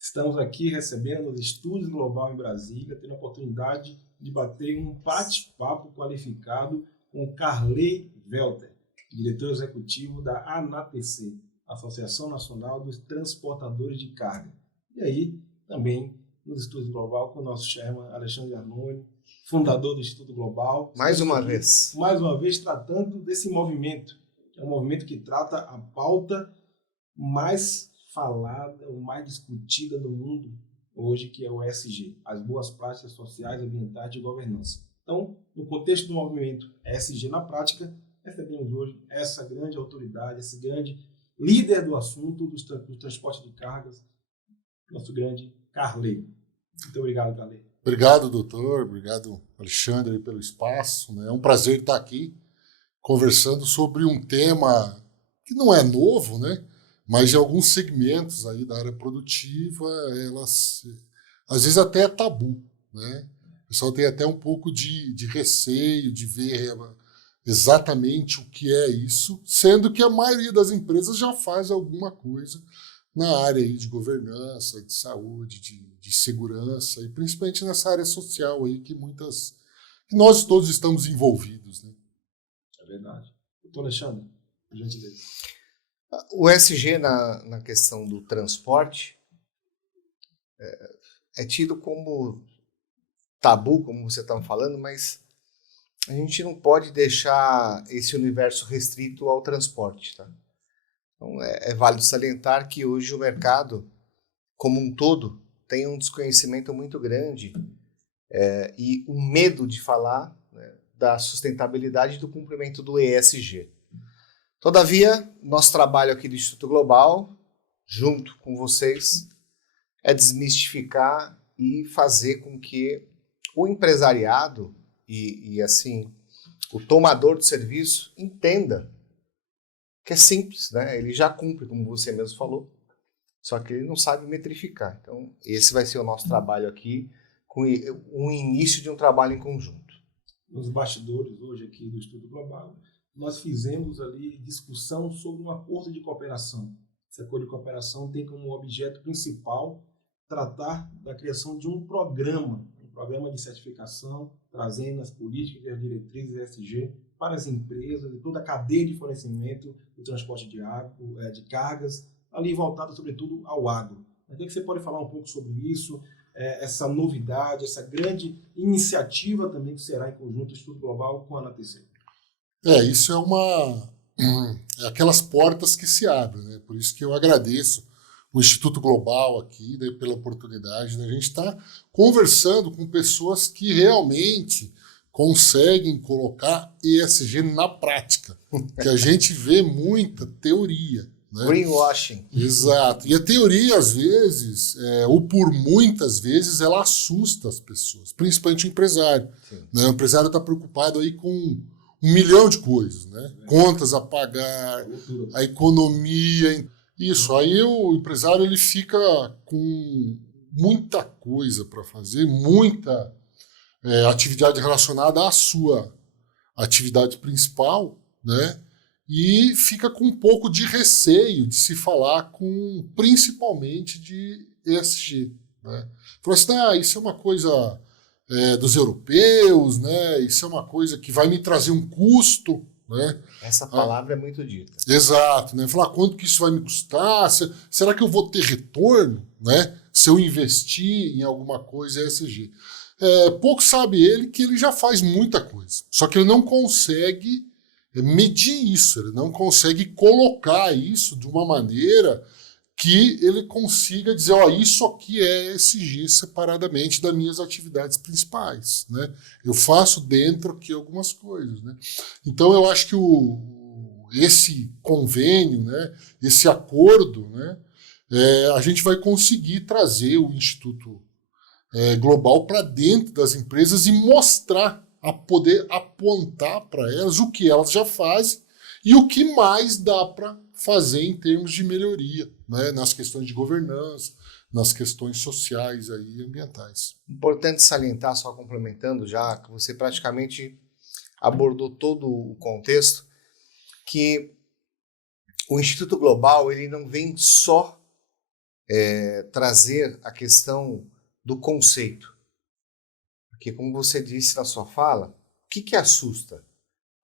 Estamos aqui recebendo os Estúdios Global em Brasília, tendo a oportunidade de bater um bate-papo qualificado com o Carley Welter, diretor executivo da ANATC, Associação Nacional dos Transportadores de Carga. E aí, também, nos Estúdios Global, com o nosso chairman Alexandre Arnone, fundador do Instituto Global. Mais uma vez, tratando desse movimento, que é um movimento que trata a pauta mais falada, ou mais discutida no mundo hoje, que é o ESG, as boas práticas sociais, ambientais de governança. Então, no contexto do movimento ESG na prática, recebemos hoje essa grande autoridade, esse grande líder do assunto do transporte de cargas, nosso grande Carley. Muito obrigado, Carley. Obrigado, doutor. Obrigado, Alexandre, pelo espaço. É um prazer estar aqui conversando sobre um tema que não é novo, né? Mas em alguns segmentos aí da área produtiva, elas às vezes até é tabu, né? O pessoal tem até um pouco de receio de ver exatamente o que é isso, sendo que a maioria das empresas já faz alguma coisa na área aí de governança, de saúde, de segurança, e principalmente nessa área social aí que nós todos estamos envolvidos, né? É verdade. Doutor Alexandre, por gentileza. O ESG na questão do transporte é tido como tabu, como você estava falando, mas a gente não pode deixar esse universo restrito ao transporte, tá? Então é válido salientar que hoje o mercado, como um todo, tem um desconhecimento muito grande e o medo de falar, né, da sustentabilidade e do cumprimento do ESG. Todavia, nosso trabalho aqui do Instituto Global, junto com vocês, é desmistificar e fazer com que o empresariado e assim, o tomador de serviço entenda que é simples, né? Ele já cumpre, como você mesmo falou, só que ele não sabe metrificar. Então, esse vai ser o nosso trabalho aqui, com o início de um trabalho em conjunto. Nos bastidores hoje aqui do Instituto Global, nós fizemos ali discussão sobre um acordo de cooperação. Esse acordo de cooperação tem como objeto principal tratar da criação de um programa de certificação, trazendo as políticas e as diretrizes ESG para as empresas e toda a cadeia de fornecimento do transporte de cargas, ali voltado sobretudo ao agro. O que você pode falar um pouco sobre isso, essa novidade, essa grande iniciativa também que será em conjunto do Instituto Global com a ANATC? Isso é aquelas portas que se abrem, né? Por isso que eu agradeço o Instituto Global aqui, né, pela oportunidade da gente estar conversando com pessoas que realmente conseguem colocar ESG na prática, que a gente vê muita teoria, né? Greenwashing. Exato. E a teoria, às vezes, ou por muitas vezes, ela assusta as pessoas, principalmente o empresário. Né? O empresário está preocupado aí com 1 milhão de coisas, né? Contas a pagar, a economia. Isso, aí o empresário ele fica com muita coisa para fazer, muita atividade relacionada à sua atividade principal, né? E fica com um pouco de receio de se falar principalmente de ESG. Né? Falou assim, isso é uma coisa dos europeus, né? Isso é uma coisa que vai me trazer um custo. Né? Essa palavra é muito dita. Exato. Né? Falar quanto que isso vai me custar, será que eu vou ter retorno, né? Se eu investir em alguma coisa ESG? Pouco sabe ele que ele já faz muita coisa, só que ele não consegue medir isso, ele não consegue colocar isso de uma maneira que ele consiga dizer, isso aqui é ESG separadamente das minhas atividades principais, né? Eu faço dentro aqui algumas coisas, né? Então eu acho que esse convênio, né, esse acordo, né, a gente vai conseguir trazer o Instituto Global para dentro das empresas e mostrar, a poder apontar para elas o que elas já fazem e o que mais dá para fazer em termos de melhoria, né, nas questões de governança, nas questões sociais e ambientais. Importante salientar, só complementando já, que você praticamente abordou todo o contexto, que o Instituto Global ele não vem só trazer a questão do conceito. Porque, como você disse na sua fala, o que assusta?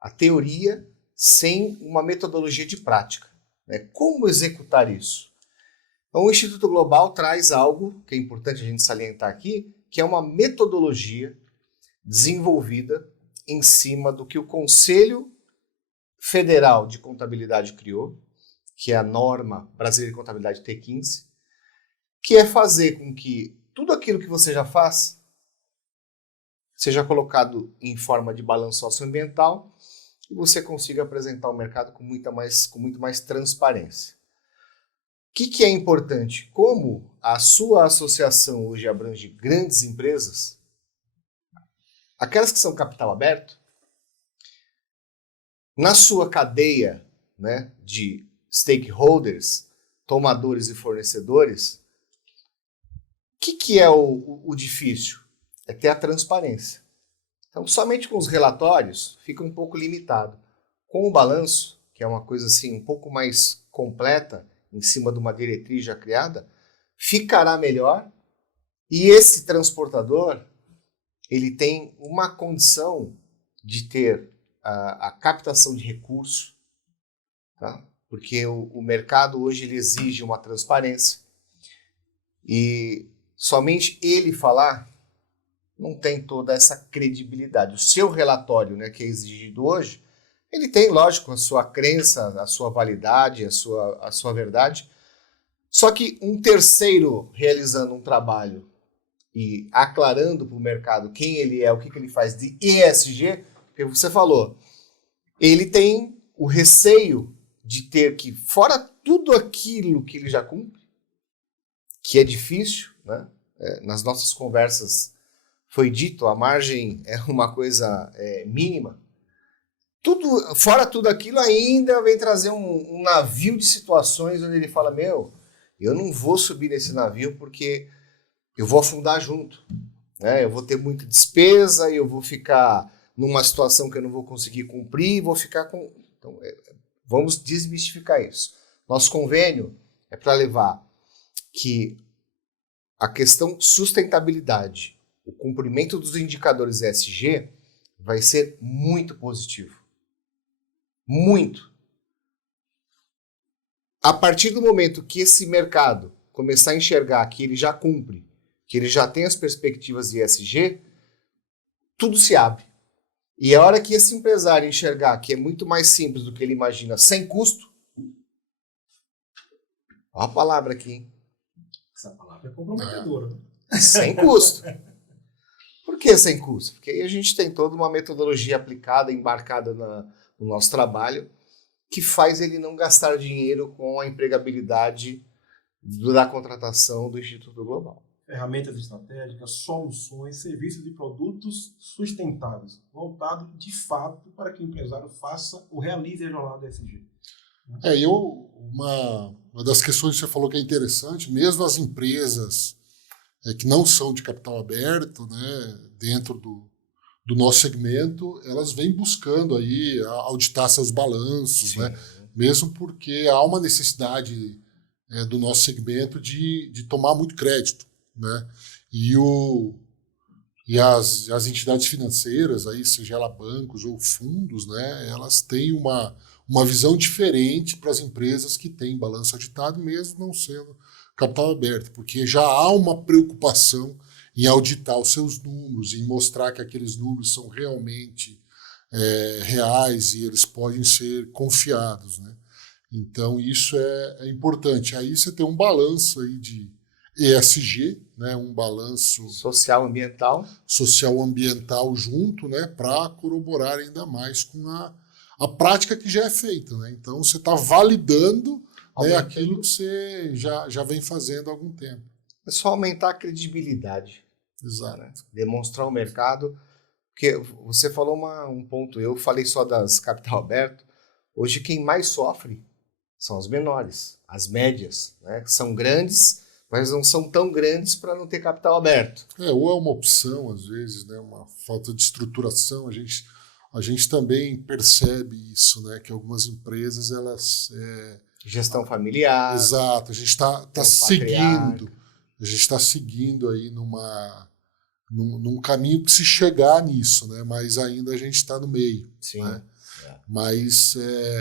A teoria sem uma metodologia de prática, né? Como executar isso? Então, o Instituto Global traz algo que é importante a gente salientar aqui, que é uma metodologia desenvolvida em cima do que o Conselho Federal de Contabilidade criou, que é a norma brasileira de contabilidade T15, que é fazer com que tudo aquilo que você já faz seja colocado em forma de balanço socioambiental e você consiga apresentar o mercado com muito mais transparência. O que é importante? Como a sua associação hoje abrange grandes empresas, aquelas que são capital aberto, na sua cadeia, né, de stakeholders, tomadores e fornecedores, o que é o difícil? É ter a transparência. Então, somente com os relatórios fica um pouco limitado. Com o balanço, que é uma coisa assim um pouco mais completa, em cima de uma diretriz já criada, ficará melhor. E esse transportador, ele tem uma condição de ter a captação de recursos, tá? Porque o mercado hoje ele exige uma transparência. E somente ele falar não tem toda essa credibilidade. O seu relatório, né, que é exigido hoje, ele tem, lógico, a sua crença, a sua validade, a sua verdade. Só que um terceiro realizando um trabalho e aclarando para o mercado quem ele é, o que ele faz de ESG, porque você falou, ele tem o receio de ter que, fora tudo aquilo que ele já cumpre, que é difícil, né? Nas nossas conversas foi dito, a margem é uma coisa mínima. Fora tudo aquilo, ainda vem trazer um navio de situações onde ele fala, eu não vou subir nesse navio porque eu vou afundar junto, né? Eu vou ter muita despesa, eu vou ficar numa situação que eu não vou conseguir cumprir, vou ficar com... Então, vamos desmistificar isso. Nosso convênio é para levar que a questão sustentabilidade, o cumprimento dos indicadores ESG vai ser muito positivo. Muito. A partir do momento que esse mercado começar a enxergar que ele já cumpre, que ele já tem as perspectivas de ESG, tudo se abre. E a hora que esse empresário enxergar que é muito mais simples do que ele imagina, sem custo, olha a palavra aqui, hein? Essa palavra é comprometedora. Né? Sem custo. Por que sem custo? Porque aí a gente tem toda uma metodologia aplicada, embarcada no nosso trabalho, que faz ele não gastar dinheiro com a empregabilidade da contratação do Instituto Global. Ferramentas estratégicas, soluções, serviços e produtos sustentáveis, voltado de fato para que o empresário faça ou realize a jornada ESG. Uma das questões que você falou que é interessante, mesmo as empresas que não são de capital aberto, né, dentro do nosso segmento, elas vêm buscando aí auditar seus balanços, né, mesmo porque há uma necessidade do nosso segmento de tomar muito crédito, né, e as entidades financeiras, aí, seja ela bancos ou fundos, né, elas têm uma visão diferente para as empresas que têm balanço auditado, mesmo não sendo capital aberto, porque já há uma preocupação em auditar os seus números, em mostrar que aqueles números são realmente reais e eles podem ser confiados, né? Então, isso é importante. Aí você tem um balanço aí de ESG, né? Um balanço social-ambiental junto, né? Para corroborar ainda mais com a prática que já é feita, né? Então, você está validando, né, aquilo que você já vem fazendo há algum tempo. É só aumentar a credibilidade. Exato. Né? Demonstrar o mercado. Porque você falou um ponto, eu falei só das capital aberto. Hoje quem mais sofre são os menores, as médias, né? Que são grandes, mas não são tão grandes para não ter capital aberto. Ou é uma opção, às vezes, né? Uma falta de estruturação. A gente também percebe isso, né? Que algumas empresas, elas Gestão familiar. Exato, a gente está seguindo. A gente está seguindo aí num caminho que se chegar nisso, né? Mas ainda a gente está no meio. Sim. Né? Mas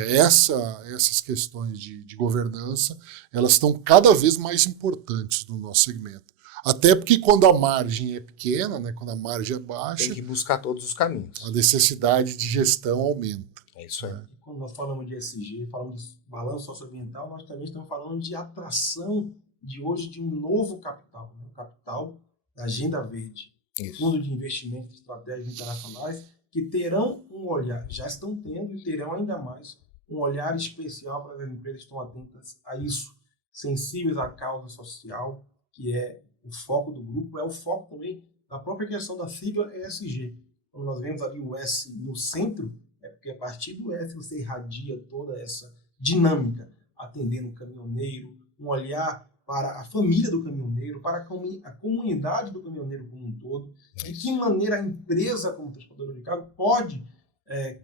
essas questões de governança, elas estão cada vez mais importantes no nosso segmento. Até porque quando a margem é pequena, né, quando a margem é baixa, tem que buscar todos os caminhos. A necessidade de gestão aumenta. É isso aí. E quando nós falamos de ESG, falamos de balanço socioambiental, nós também estamos falando de atração de hoje de um novo capital, né? O capital da Agenda Verde. Isso. Fundo de investimentos estratégicos internacionais que terão um olhar, já estão tendo e terão ainda mais um olhar especial para as empresas que estão atentas a isso, sensíveis à causa social, que é o foco do grupo, é o foco também da própria questão da sigla ESG. Quando nós vemos ali o S no centro, é porque a partir do S você irradia toda essa dinâmica, atendendo o caminhoneiro, um olhar para a família do caminhoneiro, para a comunidade do caminhoneiro como um todo, de que maneira a empresa, como transportadora de carga, pode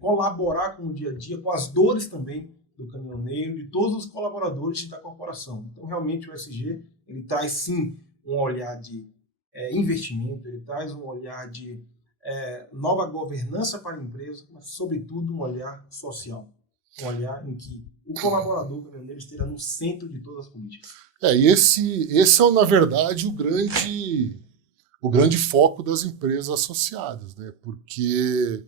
colaborar com o dia a dia, com as dores também do caminhoneiro, de todos os colaboradores da corporação. Então, realmente, o ESG, ele traz, sim, um olhar de investimento, ele traz um olhar de nova governança para a empresa, mas, sobretudo, um olhar social. Um olhar em que o colaborador caminhoneiro esteja no centro de todas as políticas. E esse é, na verdade, o grande foco das empresas associadas, né? Porque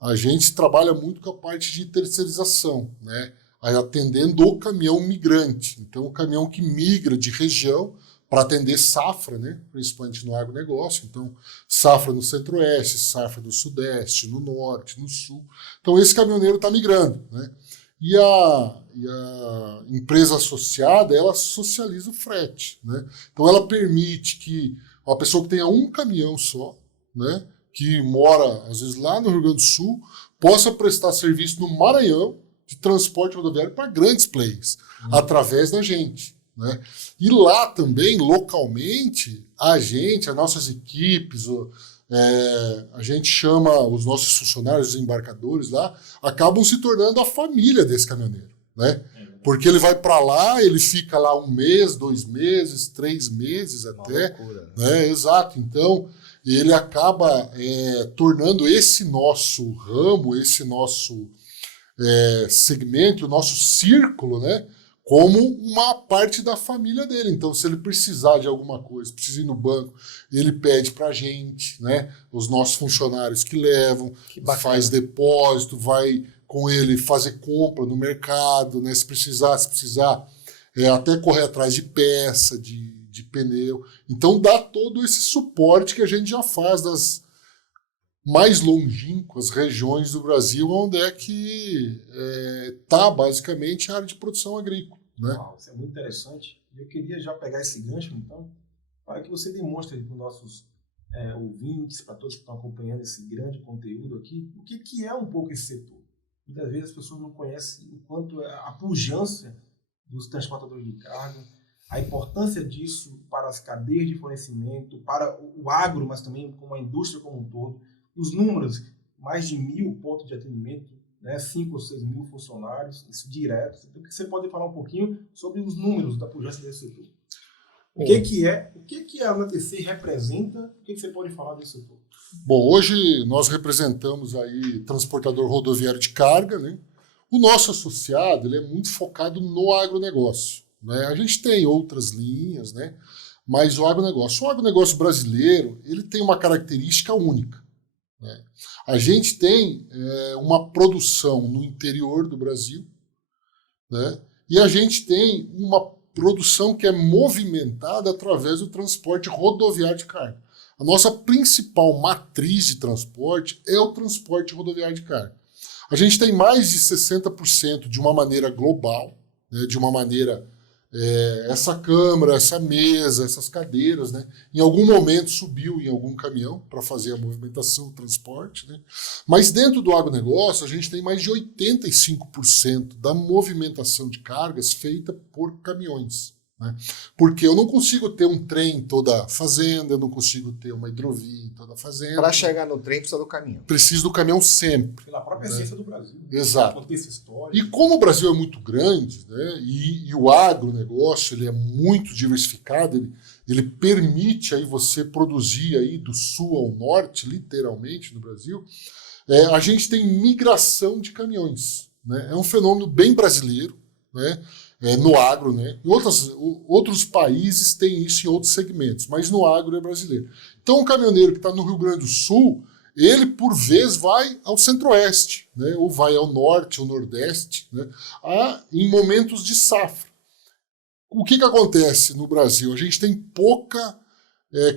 a gente trabalha muito com a parte de terceirização, né? Atendendo o caminhão migrante. Então, o caminhão que migra de região para atender safra, né? Principalmente no agronegócio. Então, safra no centro-oeste, safra no sudeste, no norte, no sul. Então, esse caminhoneiro está migrando, né? E a empresa associada, ela socializa o frete, né? Então, ela permite que uma pessoa que tenha um caminhão só, né? Que mora, às vezes, lá no Rio Grande do Sul, possa prestar serviço no Maranhão de transporte rodoviário para grandes players, através da gente, né? E lá também, localmente, as nossas equipes, a gente chama os nossos funcionários, os embarcadores lá, acabam se tornando a família desse caminhoneiro, né? Porque ele vai para lá, ele fica lá 1 mês, 2 meses, 3 meses até. Uma loucura, né? Exato. Então, ele acaba tornando esse nosso ramo, esse nosso segmento, o nosso círculo, né? Como uma parte da família dele. Então, se ele precisar de alguma coisa, precisa ir no banco, ele pede para a gente, né? Os nossos funcionários que levam, faz depósito, vai com ele fazer compra no mercado, né? Se precisar até correr atrás de peça, de pneu. Então, dá todo esse suporte que a gente já faz das mais longínquas regiões do Brasil, onde é que está basicamente a área de produção agrícola. Né? Uau, isso é muito interessante. Eu queria já pegar esse gancho, então, para que você demonstre para os nossos ouvintes, para todos que estão acompanhando esse grande conteúdo aqui, o que é um pouco esse setor. Muitas vezes as pessoas não conhecem o quanto é a pujança dos transportadores de carga, a importância disso para as cadeias de fornecimento, para o agro, mas também como a indústria como um todo. Os números, mais de 1.000 pontos de atendimento, né, 5 ou 6 mil funcionários, isso direto. Então, você pode falar um pouquinho sobre os números da pujança desse setor? O que a ANATC representa? O que você pode falar desse setor? Bom, hoje nós representamos aí transportador rodoviário de carga, né? O nosso associado ele é muito focado no agronegócio, né? A gente tem outras linhas, né? Mas o agronegócio brasileiro, ele tem uma característica única. Né? A gente tem uma produção no interior do Brasil, né? E a gente tem uma produção que é movimentada através do transporte rodoviário de carga. A nossa principal matriz de transporte é o transporte rodoviário de carga. A gente tem mais de 60% de uma maneira global, né? De uma maneira... essa câmara, essa mesa, essas cadeiras, né? Em algum momento subiu em algum caminhão para fazer a movimentação, o transporte, né? Mas dentro do agronegócio, a gente tem mais de 85% da movimentação de cargas feita por caminhões. né? Porque eu não consigo ter um trem em toda a fazenda, eu não consigo ter uma hidrovia em toda a fazenda. Para chegar no trem precisa do caminhão. Preciso do caminhão sempre. Pela própria essência do Brasil. Exato. Contexto histórico. E como o Brasil é muito grande, né, e o agronegócio ele é muito diversificado, ele permite aí você produzir aí do sul ao norte, literalmente, no Brasil, a gente tem migração de caminhões. Né? É um fenômeno bem brasileiro, né? No agro, né? Em outros países têm isso em outros segmentos, mas no agro é brasileiro. Então, um caminhoneiro que está no Rio Grande do Sul, ele, por vezes, vai ao centro-oeste, né? Ou vai ao norte ou nordeste, né? Em momentos de safra. O que acontece no Brasil? A gente tem pouca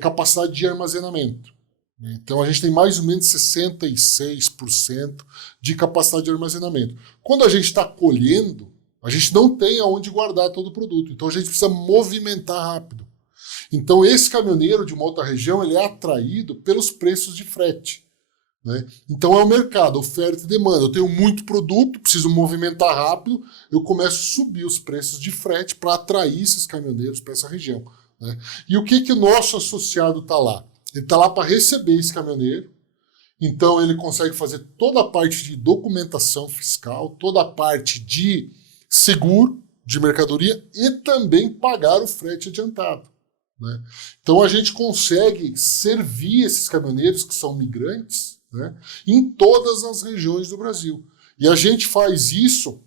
capacidade de armazenamento. Né? Então, a gente tem mais ou menos 66% de capacidade de armazenamento. Quando a gente está colhendo, a gente não tem aonde guardar todo o produto. Então, a gente precisa movimentar rápido. Então, esse caminhoneiro de uma outra região ele é atraído pelos preços de frete. Né? Então, é o mercado, oferta e demanda. Eu tenho muito produto, preciso movimentar rápido, eu começo a subir os preços de frete para atrair esses caminhoneiros para essa região. Né? E o que o nosso associado está lá? Ele está lá para receber esse caminhoneiro, então ele consegue fazer toda a parte de documentação fiscal, toda a parte de seguro de mercadoria e também pagar o frete adiantado. Né? Então a gente consegue servir esses caminhoneiros que são migrantes, né, em todas as regiões do Brasil. E a gente faz isso...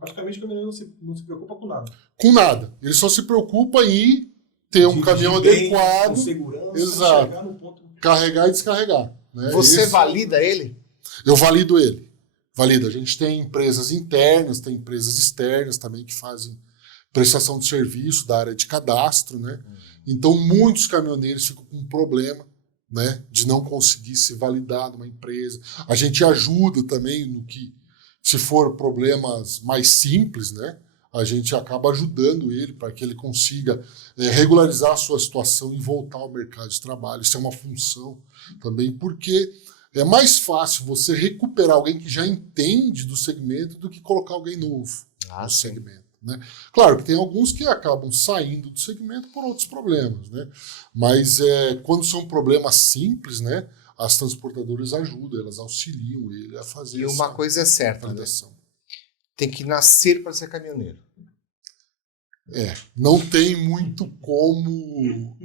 Praticamente o caminhoneiro não se preocupa com nada. Com nada. Ele só se preocupa em ter um caminhão adequado, com segurança, exato, chegar no ponto... carregar e descarregar. Né? Você valida ele? Eu valido ele. Valida. A gente tem empresas internas, tem empresas externas também que fazem prestação de serviço da área de cadastro, né? Então, muitos caminhoneiros ficam com um problema, né, de não conseguir se validar numa empresa. A gente ajuda também no que, se for problemas mais simples, né, a gente acaba ajudando ele para que ele consiga regularizar a sua situação e voltar ao mercado de trabalho. Isso é uma função também, porque é mais fácil você recuperar alguém que já entende do segmento do que colocar alguém novo no segmento. Né? Claro que tem alguns que acabam saindo do segmento por outros problemas, né? Mas quando são problemas simples, né, as transportadoras ajudam, elas auxiliam ele a fazer. E uma coisa é certa, né? Tem que nascer para ser caminhoneiro. Não tem muito como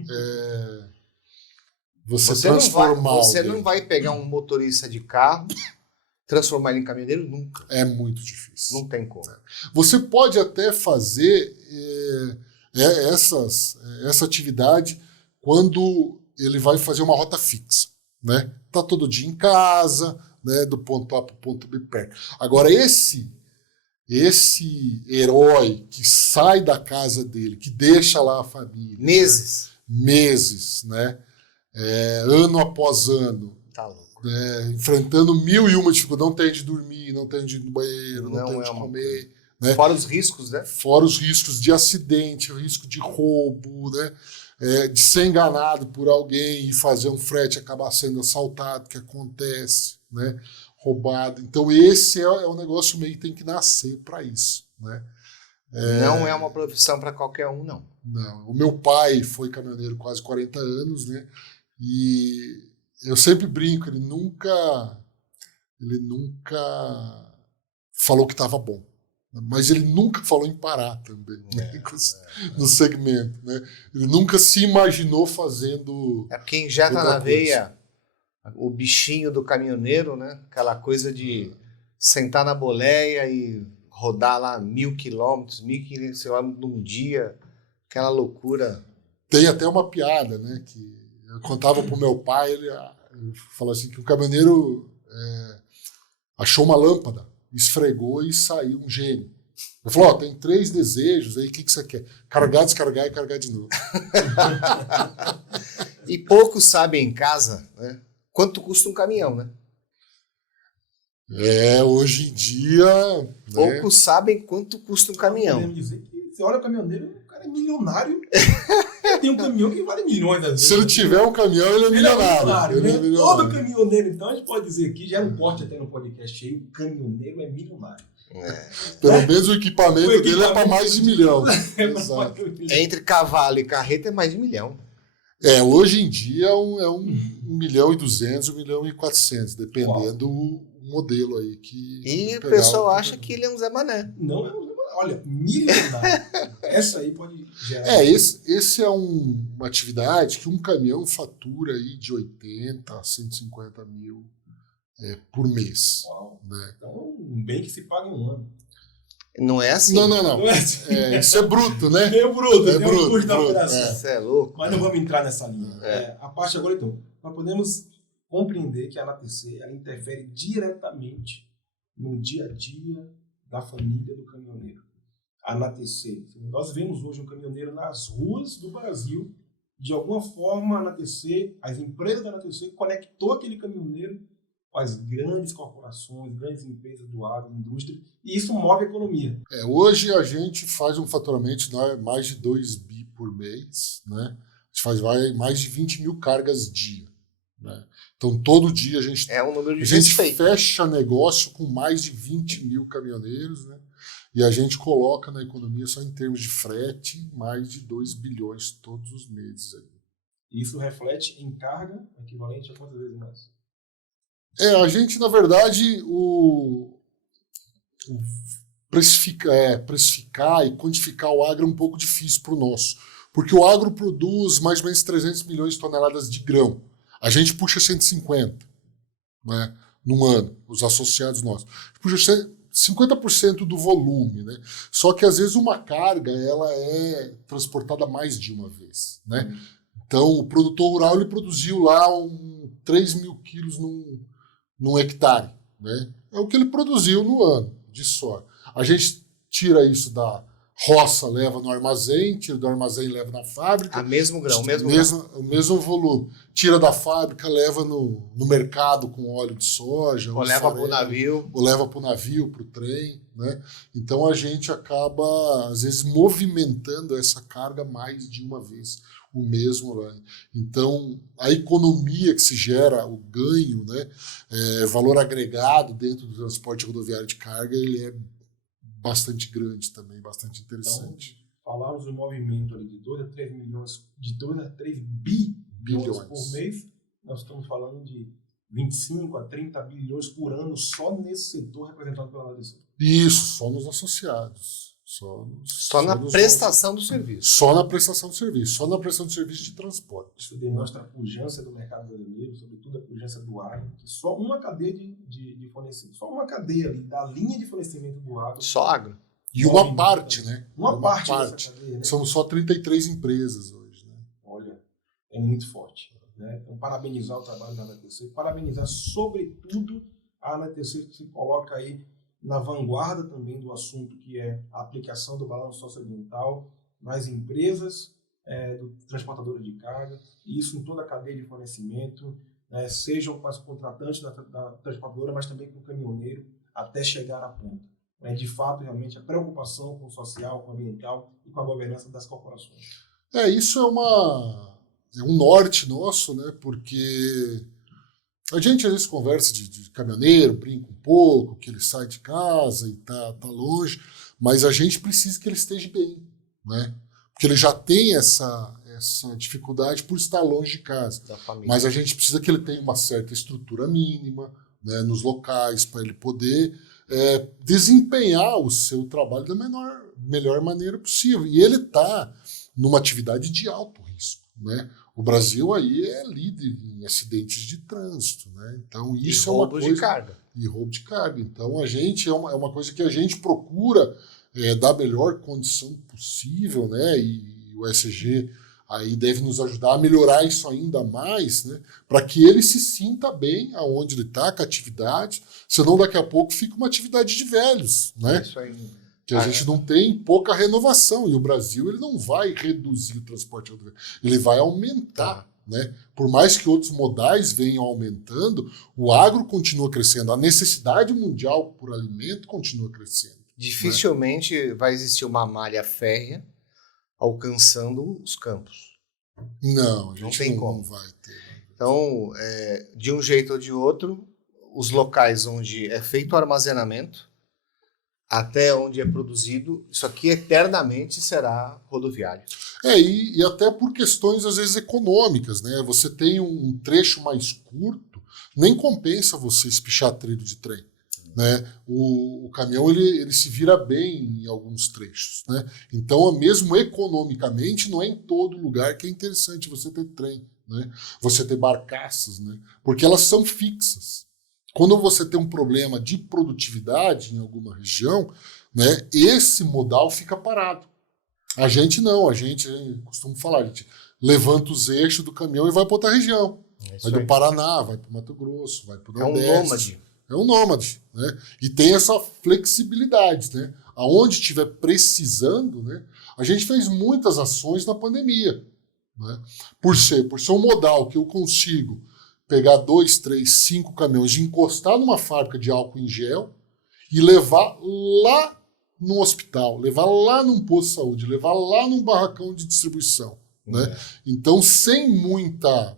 você transformar. Você não vai pegar um motorista de carro, transformar ele em caminhoneiro nunca. É muito difícil. Não tem como. Você pode até fazer essa atividade quando ele vai fazer uma rota fixa. Né? Tá todo dia em casa, né, do ponto A para o ponto B perto. Agora, esse herói que sai da casa dele, que deixa lá a família... Meses, né? Ano após ano. Tá louco. Enfrentando 1001 dificuldades. Não tem de dormir, não tem de ir no banheiro, não tem de comer. Né? Fora os riscos, né? Fora os riscos de acidente, o risco de roubo, né? De ser enganado por alguém e fazer um frete e acabar sendo assaltado, que acontece, né? Roubado. Então esse é um negócio meio que tem que nascer para isso. Né? Não é uma profissão para qualquer um, não. Não. O meu pai foi caminhoneiro quase 40 anos, né? E eu sempre brinco, ele nunca falou que estava bom. Mas ele nunca falou em parar também, no segmento. Né? Ele nunca se imaginou fazendo... Quem já está na veia, o bichinho do caminhoneiro, né? Aquela coisa de sentar na boleia e rodar lá 1.000 quilômetros, 1.500 quilômetros num dia, aquela loucura. Tem até uma piada, né? Que eu contava pro meu pai, ele falou assim, que o caminhoneiro achou uma lâmpada, esfregou e saiu um gênio. Ele falou, tem 3 desejos, aí o que você quer? Carregar, descarregar e carregar de novo. E poucos sabem em casa, né, quanto custa um caminhão, né? Hoje em dia... Poucos sabem quanto custa um caminhão. Podemos dizer que você olha o caminhoneiro, o cara é milionário. Tem um caminhão que vale milhões. Às vezes. Se ele tiver um caminhão, ele é milionário. Ele é milionário. Todo caminhoneiro, então a gente pode dizer aqui, já era um corte até no podcast aí, o caminhoneiro é milionário. Pelo menos o equipamento dele é para mais de 1 milhão. Exato. Entre cavalo e carreta é mais de 1 milhão. Hoje em dia é 1.200.000, 1.400.000, dependendo do modelo aí que. E o pessoal acha que ele é um Zé Mané. Não é um Zé Mané. Olha, milionário. Essa aí pode gerar. Esse é uma atividade que um caminhão fatura aí de 80 a 150 mil por mês. Uau. Né? Então, um bem que se paga em um ano. Não é assim. Não. Não é assim. Isso é bruto, né? É bruto, É tem um bruto, custo da bruto, operação. Isso é louco. Mas não vamos entrar nessa linha. É. A parte agora, então, nós podemos compreender que a ANATC ela interfere diretamente no dia a dia da família do caminhoneiro. A ANATC, nós vemos hoje um caminhoneiro nas ruas do Brasil, de alguma forma a ANATC, as empresas da ANATC conectou aquele caminhoneiro com as grandes corporações, grandes empresas do agro, indústria, e isso move a economia. Hoje a gente faz um faturamento de mais de 2 bi por mês, né? A gente faz mais de 20 mil cargas dia. Né? Então, todo dia a gente um número de a gente respeito. fecha negócio com mais de 20 mil caminhoneiros, né? E a gente coloca na economia, só em termos de frete, mais de 2 bilhões todos os meses. Aí. Isso reflete em carga equivalente a quantas vezes mais? A gente, na verdade, precificar e quantificar o agro é um pouco difícil para o nosso. Porque o agro produz mais ou menos 300 milhões de toneladas de grão. A gente puxa 150, né, num ano, os associados nossos. Puxa 50% do volume, né? Só que às vezes uma carga ela é transportada mais de uma vez, né? Então o produtor rural ele produziu lá 3 mil quilos num hectare, né? É o que ele produziu no ano de soja. A gente tira isso da roça, leva no armazém, tira do armazém, leva na fábrica. Mesmo grão, o mesmo volume. Tira da fábrica, leva no mercado com óleo de soja. Ou leva para o navio. Ou leva para o navio, para o trem. Né? Então a gente acaba, às vezes, movimentando essa carga mais de uma vez. O mesmo. Né? Então a economia que se gera, o ganho, né? Valor agregado dentro do transporte rodoviário de carga, ele é bastante grande também, bastante interessante. Então, falamos do movimento ali de 2 a 3 milhões, de 2 a 3 bilhões por mês, nós estamos falando de 25 a 30 bilhões por ano só nesse setor representado pela ANATC. Isso, só nos associados. Só na prestação do serviço. Só na prestação do serviço. Só na prestação de serviço de transporte. Isso demonstra a pujança do mercado brasileiro, sobretudo a pujança do agro, que só uma cadeia de fornecimento, só uma cadeia ali da linha de fornecimento do agro. Só agro. E uma parte, né? Uma parte dessa cadeia. Né? São só 33 empresas hoje. Né? Olha, é muito forte. Né? Então, parabenizar o trabalho da ANATC, parabenizar, sobretudo, a ANATC que se coloca aí na vanguarda também do assunto, que é a aplicação do balanço socioambiental nas empresas do transportadora de carga, e isso em toda a cadeia de fornecimento, sejam com as contratantes da transportadora, mas também com o caminhoneiro, até chegar à ponta. De fato, realmente, a preocupação com o social, com o ambiental e com a governança das corporações. Isso é um norte nosso, né? Porque a gente às vezes conversa de caminhoneiro, brinca um pouco, que ele sai de casa e tá longe, mas a gente precisa que ele esteja bem, né? Porque ele já tem essa dificuldade por estar longe de casa. Mas a gente precisa que ele tenha uma certa estrutura mínima, né, nos locais, para ele poder desempenhar o seu trabalho da melhor maneira possível. E ele está numa atividade de alto risco, né? O Brasil aí é líder em acidentes de trânsito, né? Então isso é uma coisa... de carga. E roubo de carga. Então a gente é uma coisa que a gente procura dar a melhor condição possível, né? E o ESG aí deve nos ajudar a melhorar isso ainda mais, né? Para que ele se sinta bem aonde ele está, com a atividade, senão daqui a pouco fica uma atividade de velhos, né? Isso aí. Que a gente não tem pouca renovação, e o Brasil ele não vai reduzir o transporte rodoviário, ele vai aumentar. Né? Por mais que outros modais venham aumentando, o agro continua crescendo, a necessidade mundial por alimento continua crescendo. Dificilmente vai existir uma malha férrea alcançando os campos. Não, a gente não tem como. Não vai ter. Então, de um jeito ou de outro, os locais onde é feito o armazenamento, até onde é produzido, isso aqui eternamente será rodoviário. E até por questões, às vezes, econômicas, né? Você tem um trecho mais curto, nem compensa você espichar trilho de trem. Né? O caminhão ele se vira bem em alguns trechos. Né? Então, mesmo economicamente, não é em todo lugar que é interessante você ter trem. Né? Você ter barcaças, né? Porque elas são fixas. Quando você tem um problema de produtividade em alguma região, né, esse modal fica parado. A gente não, a gente costuma falar, a gente levanta os eixos do caminhão e vai para outra região. Vai do Paraná, vai para o Mato Grosso, vai para o Nordeste. É um nômade. É um nômade. Né? E tem essa flexibilidade. Né? Aonde estiver precisando, né, a gente fez muitas ações na pandemia. Né? Por ser um modal que eu consigo pegar 2, 3, 5 caminhões e encostar numa fábrica de álcool em gel e levar lá no hospital, levar lá num posto de saúde, levar lá num barracão de distribuição. Né? Então, sem muita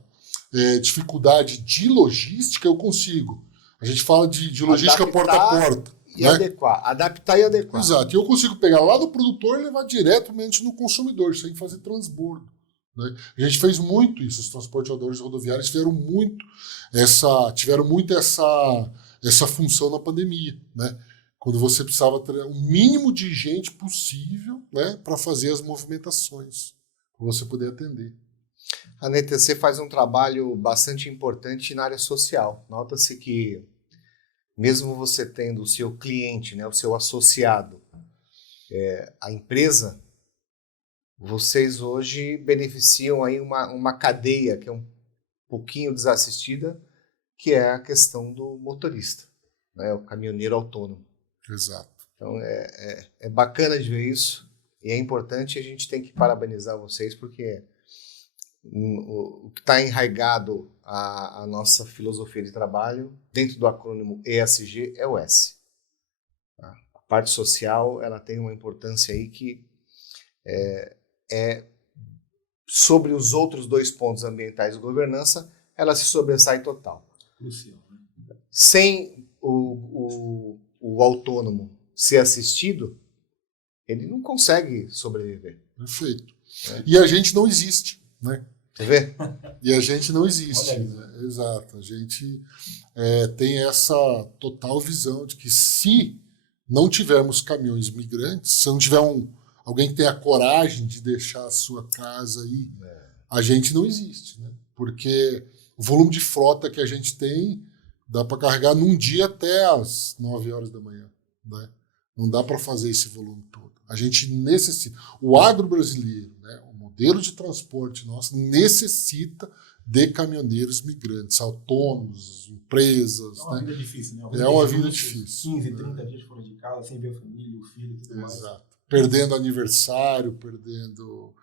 dificuldade de logística, eu consigo. A gente fala de logística porta a porta. E adequar. Adaptar e adequar. Exato. E eu consigo pegar lá do produtor e levar diretamente no consumidor, sem fazer transbordo. Né? A gente fez muito isso, os transportadores rodoviários tiveram muito essa função na pandemia, né? Quando você precisava ter o mínimo de gente possível, né, para fazer as movimentações, para você poder atender. A NTC faz um trabalho bastante importante na área social. Nota-se que, mesmo você tendo o seu cliente, né, o seu associado, a empresa, vocês hoje beneficiam aí uma cadeia que é um pouquinho desassistida, que é a questão do motorista, né? O caminhoneiro autônomo. Exato. Então é bacana de ver isso e é importante, a gente tem que parabenizar vocês porque o que está enraizado a nossa filosofia de trabalho dentro do acrônimo ESG é o S. Tá? A parte social ela tem uma importância aí que sobre os outros 2 pontos ambientais e governança, ela se sobressai total. Crucial, né? Sem o autônomo ser assistido, ele não consegue sobreviver. Perfeito. E a gente não existe, né? Você vê? E a gente não existe. Olha aí. Né? Exato. A gente tem essa total visão de que se não tivermos caminhões migrantes, se não tiver alguém que tenha coragem de deixar a sua casa aí, a gente não existe. Né? Porque o volume de frota que a gente tem dá para carregar num dia até às 9 horas da manhã. Né? Não dá para fazer esse volume todo. A gente necessita. O agro brasileiro, né, o modelo de transporte nosso, necessita de caminhoneiros migrantes, autônomos, empresas. É uma vida difícil, né? É uma vida difícil. 15, 30 dias fora de casa, sem ver a família, o filho e tudo mais. Exato. Perdendo aniversário, perdendo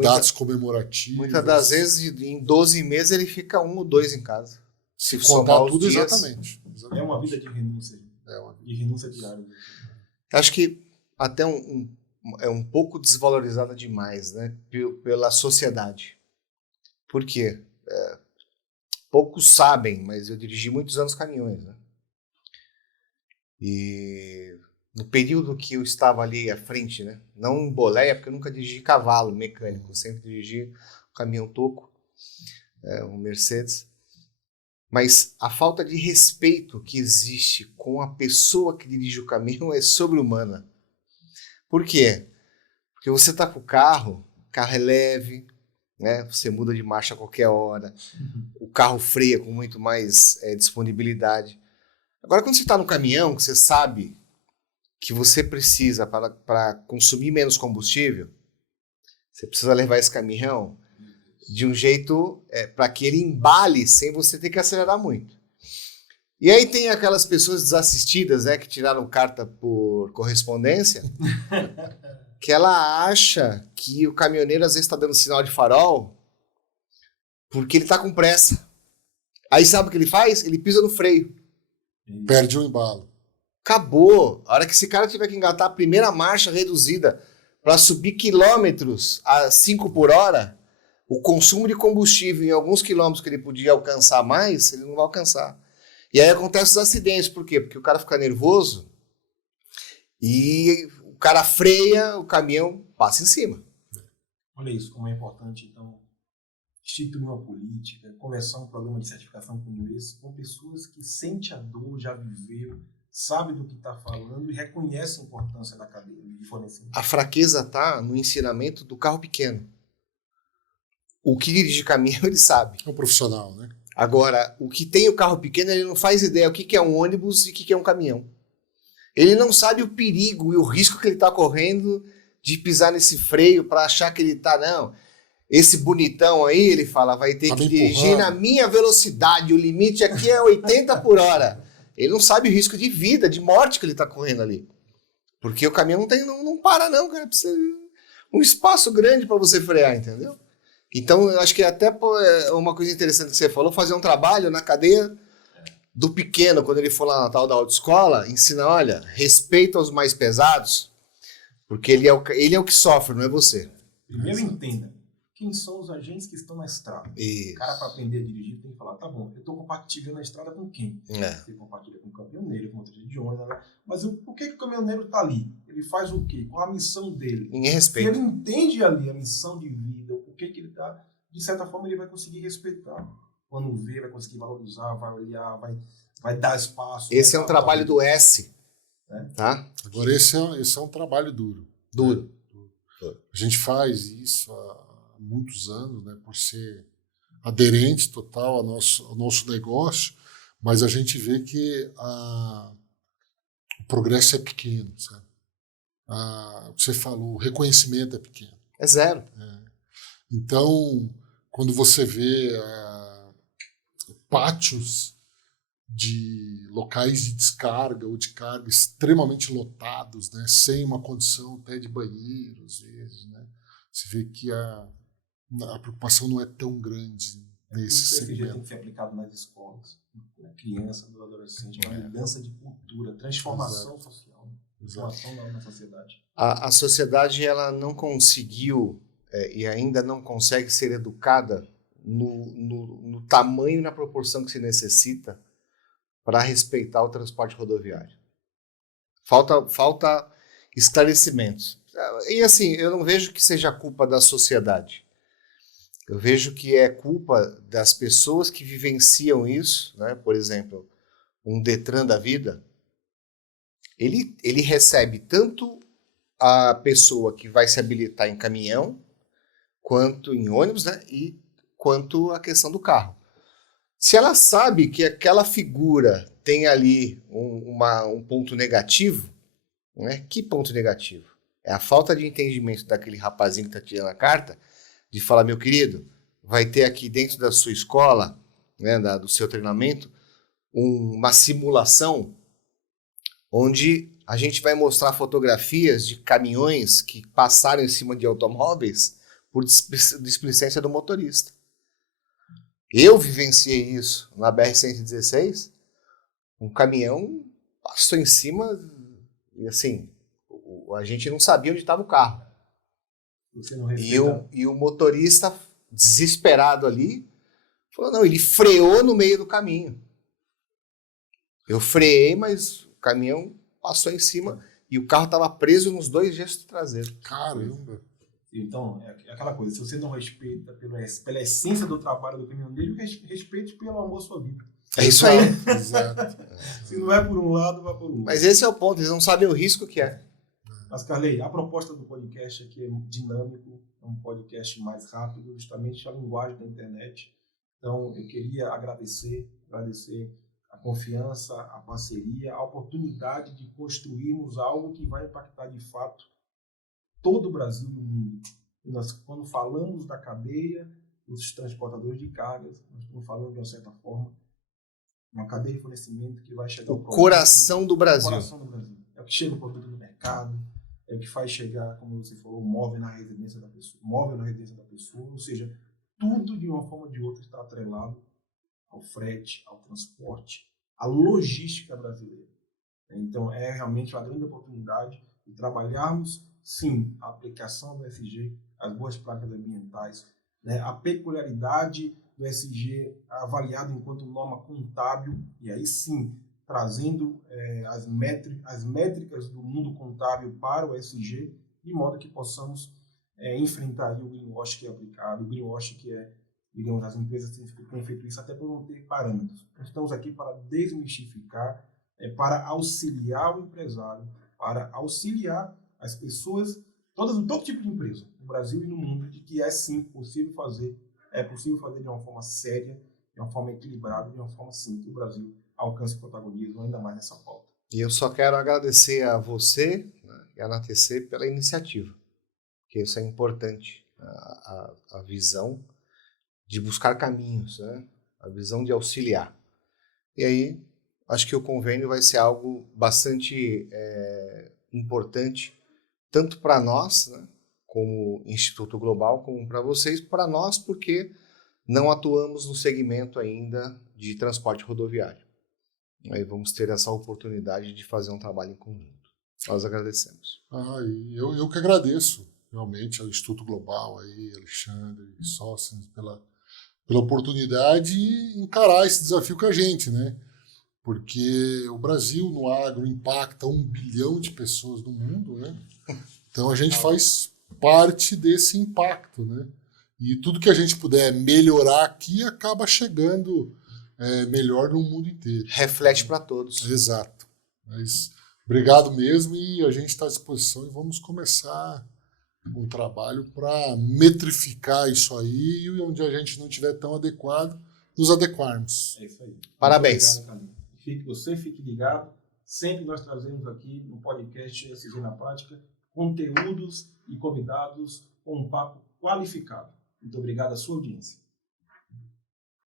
datas comemorativas. Muitas das vezes, em 12 meses, ele fica 1 ou 2 em casa. Se contar tudo, dias, exatamente. É uma vida de renúncia. De renúncia diária. Acho que até é um pouco desvalorizada demais, né, pela sociedade. Por quê? Poucos sabem, mas eu dirigi muitos anos caminhões. Né? E no período que eu estava ali à frente, né, não em boleia, porque eu nunca dirigi cavalo mecânico, eu sempre dirigi um caminhão toco, um Mercedes. Mas a falta de respeito que existe com a pessoa que dirige o caminhão é sobre-humana. Por quê? Porque você está com o carro é leve, né? Você muda de marcha a qualquer hora, o carro freia com muito mais disponibilidade. Agora, quando você está no caminhão, que você sabe que você precisa, para consumir menos combustível, você precisa levar esse caminhão de um jeito para que ele embale sem você ter que acelerar muito. E aí tem aquelas pessoas desassistidas, né, que tiraram carta por correspondência, que ela acha que o caminhoneiro às vezes está dando sinal de farol porque ele está com pressa. Aí sabe o que ele faz? Ele pisa no freio. Perde o embalo. Acabou. A hora que esse cara tiver que engatar a primeira marcha reduzida para subir quilômetros a 5 por hora, o consumo de combustível em alguns quilômetros que ele podia alcançar mais, ele não vai alcançar. E aí acontecem os acidentes. Por quê? Porque o cara fica nervoso E o cara freia, o caminhão passa em cima. Olha isso, como é importante, então, instituir uma política, começar um programa de certificação como esse, com pessoas que sentem a dor, já viveu, sabe do que está falando e reconhece a importância da cadeia de fornecimento. A fraqueza está no ensinamento do carro pequeno. O que dirige caminhão, ele sabe. É um profissional, né? Agora, o que tem o carro pequeno, ele não faz ideia o que é um ônibus e o que é um caminhão. Ele não sabe o perigo e o risco que ele está correndo de pisar nesse freio para achar que ele está... Não, esse bonitão aí, ele fala, vai ter que dirigir na minha velocidade, o limite aqui é 80 por hora. Ele não sabe o risco de vida, de morte que ele está correndo ali. Porque o caminhão não para não, cara. Precisa um espaço grande para você frear, entendeu? Então, eu acho que até uma coisa interessante que você falou, fazer um trabalho na cadeia do pequeno, quando ele for lá na tal da autoescola, ensina, olha, respeita os mais pesados, porque ele é o que sofre, não é você. Primeiro entenda, quem são os agentes que estão na estrada? Isso. O cara, para aprender a dirigir, tem que falar, tá bom, eu estou compartilhando a estrada com quem? Você compartilha com o caminhoneiro, com o motorista de ônibus, né? Mas por que o caminhoneiro está ali? Ele faz o quê? Qual a missão dele? Ninguém Se respeita. ele entende ali a missão de vida, o que ele está, de certa forma ele vai conseguir respeitar. Quando vê, vai conseguir valorizar, vai olhar, vai dar espaço. Esse é um trabalho do S. Tá? Agora, esse é um trabalho duro. Duro. A gente faz isso há muitos anos, né, por ser aderente total ao nosso negócio, mas a gente vê que o progresso é pequeno, sabe? Você falou, o reconhecimento é pequeno. É zero. Então, quando você vê pátios de locais de descarga ou de carga extremamente lotados, né, sem uma condição até de banheiro, às vezes, né, você vê que a preocupação não é tão grande nesse segmento. Tem que ser aplicado nas escolas, na criança, no adolescente, uma mudança de cultura, transformação social, transformação na sociedade. A sociedade, ela não conseguiu e ainda não consegue ser educada no tamanho e na proporção que se necessita para respeitar o transporte rodoviário. Falta esclarecimentos. E assim, eu não vejo que seja culpa da sociedade. Eu vejo que é culpa das pessoas que vivenciam isso, né? Por exemplo, um Detran da vida, ele recebe tanto a pessoa que vai se habilitar em caminhão, quanto em ônibus, né? E quanto a questão do carro. Se ela sabe que aquela figura tem ali um ponto negativo, né? Que ponto negativo? É a falta de entendimento daquele rapazinho que está tirando a carta, de falar, meu querido, vai ter aqui dentro da sua escola, né, do seu treinamento, uma simulação onde a gente vai mostrar fotografias de caminhões que passaram em cima de automóveis por displicência do motorista. Eu vivenciei isso na BR-116, um caminhão passou em cima e assim, a gente não sabia onde estava o carro. E o motorista, desesperado ali, falou, não, ele freou no meio do caminho. Eu freiei, mas o caminhão passou em cima e o carro estava preso nos 2 gestos traseiros. Caramba! Então, é aquela coisa, se você não respeita pela essência do trabalho do caminhoneiro, respeite pelo amor à sua vida. É isso aí. Exato. Se não é por um lado, vai por outro. Mas esse é o ponto, eles não sabem o risco que é. Mas, Carley, a proposta do podcast aqui é dinâmico, é um podcast mais rápido, justamente a linguagem da internet. Então, eu queria agradecer a confiança, a parceria, a oportunidade de construirmos algo que vai impactar de fato todo o Brasil e o mundo. E nós, quando falamos da cadeia dos transportadores de cargas, nós estamos falando, de uma certa forma, uma cadeia de fornecimento que vai chegar ao coração do Brasil. O coração do Brasil. É o que chega o produto no mercado, é o que faz chegar, como você falou, móvel na residência da pessoa, ou seja, tudo de uma forma ou de outra está atrelado ao frete, ao transporte, à logística brasileira. Então, é realmente uma grande oportunidade de trabalharmos, sim, a aplicação do SG, as boas práticas ambientais, né, a peculiaridade do SG avaliado enquanto norma contábil, e aí sim, trazendo as métricas do mundo contábil para o ESG, de modo que possamos enfrentar aí o greenwash que é aplicado, o greenwash que digamos, as empresas têm feito isso até por não ter parâmetros. Nós estamos aqui para desmistificar, para auxiliar o empresário, para auxiliar as pessoas, todo tipo de empresa, no Brasil e no mundo, de que é sim possível fazer de uma forma séria, de uma forma equilibrada, de uma forma sim que o Brasil alcance protagonismo ainda mais nessa pauta. E eu só quero agradecer a você, né, e a NATC pela iniciativa, porque isso é importante, a visão de buscar caminhos, né, a visão de auxiliar. E aí, acho que o convênio vai ser algo bastante importante, tanto para nós, né, como Instituto Global, como para vocês, para nós, porque não atuamos no segmento ainda de transporte rodoviário. Aí vamos ter essa oportunidade de fazer um trabalho em conjunto. Nós agradecemos. E eu que agradeço, realmente, ao Instituto Global, aí, Alexandre e Sócios, pela oportunidade de encarar esse desafio com a gente, né? Porque o Brasil no agro impacta 1 bilhão de pessoas no mundo, né? Então a gente faz parte desse impacto, né? E tudo que a gente puder melhorar aqui acaba chegando melhor no mundo inteiro. Reflete para todos. Exato. Mas obrigado mesmo e a gente está à disposição e vamos começar um trabalho para metrificar isso aí e onde a gente não estiver tão adequado, nos adequarmos. É isso aí. Parabéns. Você fique ligado. Sempre nós trazemos aqui no podcast ESG na Prática conteúdos e convidados com um papo qualificado. Muito obrigado à sua audiência.